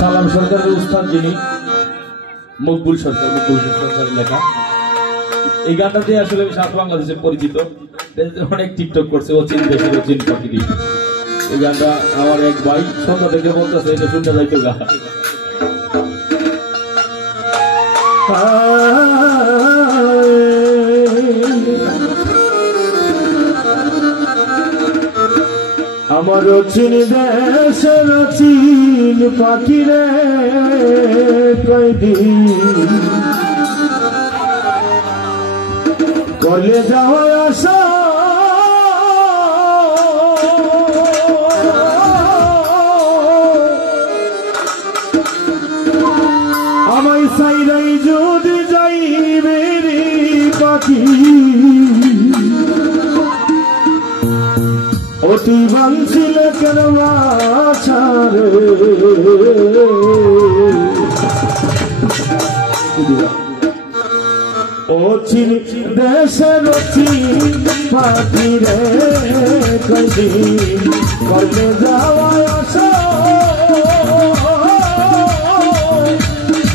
সালাম সরকারের উস্তাদ যিনি মকবুল সরকারের লেখা এই গানটা দিয়ে আসলে সারা বাংলাদেশে পরিচিত, অনেক টিকটক করছে অচিন দেশের অচিন প্রকৃতি। এই গানটা আমার এক ভাই সন্ধ্যা থেকে বলতেছে এটা শুনতে যাইতো গা। আমার চিন দেশের চিন পাখি রে কয়দিন কলে যাওয়া আসা আমায় সাইরাই যদি যাইবে রে পাখি অতি বাঞ্ছিল কেন মাছারে অচিন দেশের অচিন পাখি রে কয়দিন করলে যাওয়া আসা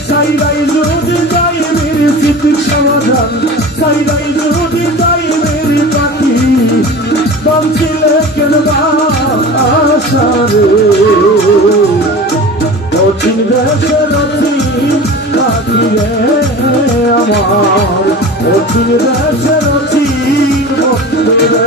সাইরাই যদি যাইবে চিতির সমাধান সাইরাই যদি যাইবে পাখি বাঞ্ছিলে কেন আশারে অচিন দেশের অচিন পাখি রে আমার অচিন দেশের অচিন বন্ধু রে।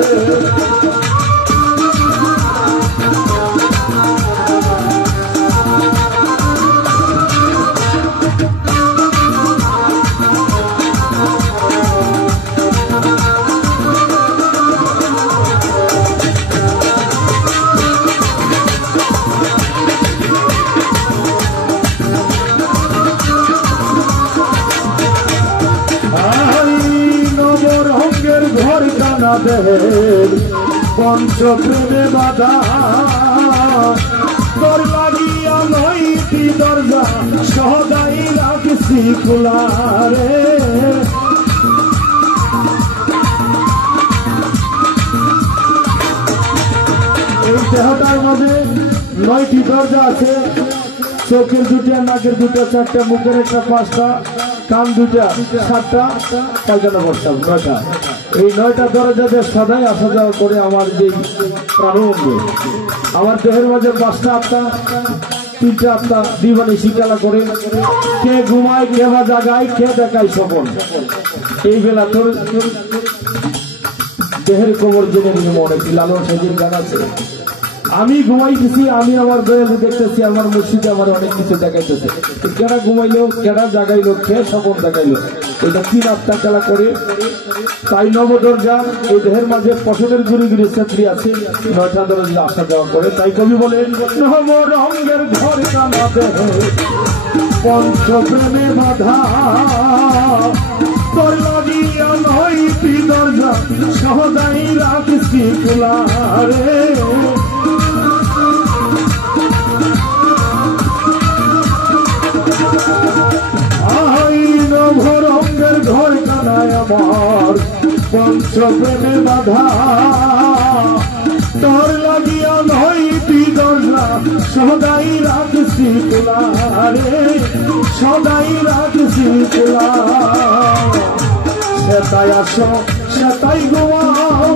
পঞ্চপ্রেমে বাধা তোর লাগিয়া নয়টি দরজা সদাই রাখছি খোলারে এই দেহটার মধ্যে 9টি দরজা আছে, চোখের দুটা, নাকের দুটা, 4টা, মুখের একটা 5টা, কান দুটা 7টা, পায়খানা করতাম 9টা। এই 9টা দরজা দিয়ে সদাই আসা যাওয়া করে আমার যে প্রাণবন্ধ আমার দেহের মাঝে 5টা আত্মা, 3টা আত্মা দিবানি শিকালা করে কে ঘুমায়, কে বা জাগায়, কে দেখায় স্বপন। এই বেলা তোর দেহের খবর জেনে নিয়ে মনে কি লালন সাহেবের গান আছে, আমি ঘুমাইতেছি, আমি আমার দয়ালে দেখতেছি, আমার মসজিদে আমার অনেক কিছু দেখাইতেছে। কেডা ঘুমাইলো, কেডা জাগাইলো, কে স্বপন দেখাইলো, এটা 3 আত্মা খেলা করে। তাই নবদরজা এই দেহের মাঝে পশমের গুড়ি গুড়ি ছাত্রী আছে, 9টা দরজা আসা যাওয়া করে। তাই কবি বলেন নব রঙের ঘর কানা দেহে পঞ্চপ্রেমে বাধা তোর লাগিয়া নয়টি দরজা সদাই রাখছি খোলারে রঙের ঘর কানায় আমার পঞ্চপ্রেমে বাধা তোর লাগিয়া নয়টি দরজা সদাই রাখছি খোলারে সদাই রাখছি খোলা। সেটাই আসো সেটাই ঘুমাও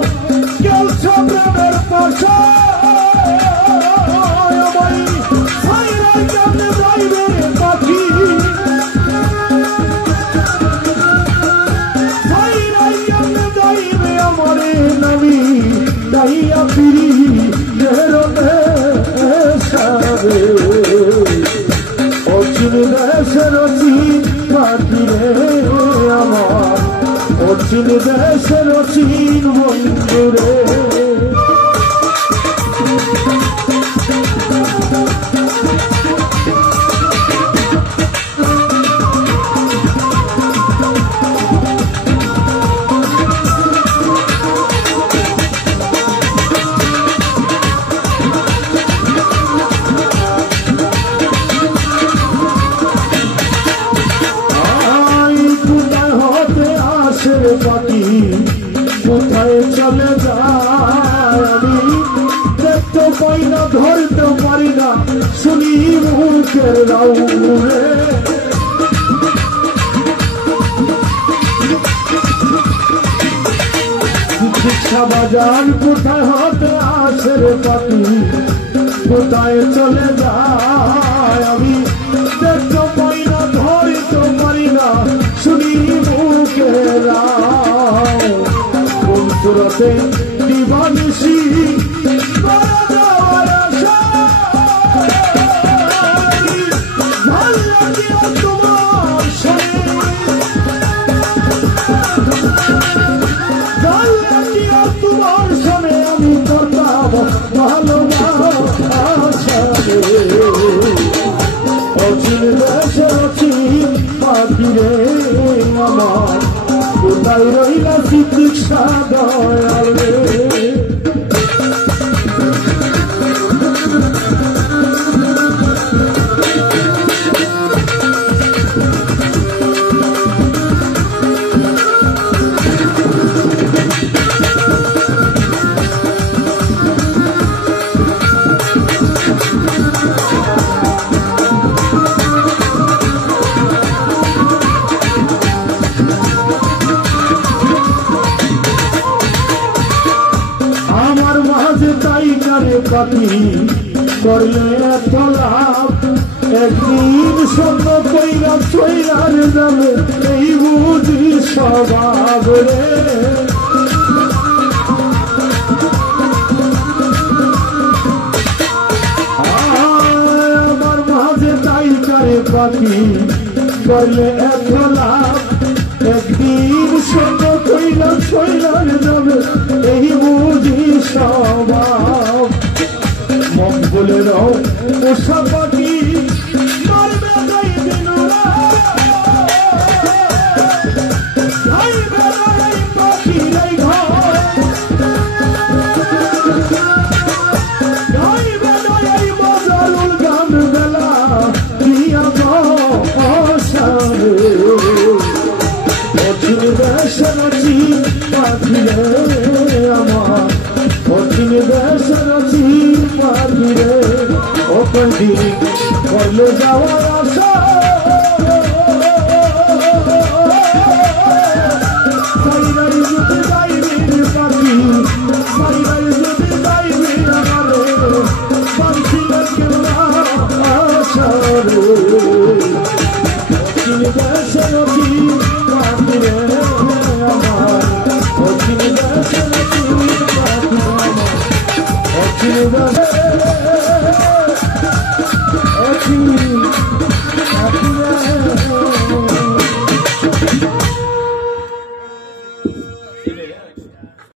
কেউ প্রেমের পাশা পাখি আমারে নবী দাইয়া পিরি অচিন দেশের অচিন পাখি রে আমার অচিন দেশের অচিন বন্ধু রে। পাখি কোথায় চলে যায় আমি দেখতে পাই না, ধরতে পারি না, শুনি মুখ বুকের রাউরে শিক্ষা বাজার কোথায় হতে আসে রে পাখি কোথায় চলে যায় আমি দেখতে পাই না ধরতে পারি না শুনি বুকের কোন সুরতে দিবানিসি তোমার সনে আমি করতাম ভালোবাসা অচিন দেশে অচিন পাখি রে আমার কোথায় রইলা চিকিৎসা দয়াল রে পাখি করলে এত লাভ একদিন স্বপ্ন কইরা চইলার যাবে এই বুঝি স্বভাব রে আমার মাঝে তাই করে পাখি করলে এত লাভ একদিন স্বপ্ন কইরা চইলার যাবে এই বুঝি স্বভাব মঙ্গলের পোষা পাখি মারবে গাইবে নোরা গাইবে গাই পাখি লাই ঘর গাইবে গাই মজারুল গান বেলা দিয়া বসারে অচিন দেশে নাচি পাখি রে আমার অচিন দেশে নাচি পাখি রে ওপর দিন করলে যাওয়ার আশা সাইরাই যদি গাইবে পাখি সাইরাই যদি গাইবে আমারে পাখিদের কেনা আশা রে অচিন দেশে নাচি পাখি রে আমার অচিন দেশে নাচি পাখি আমার অচিন দেশে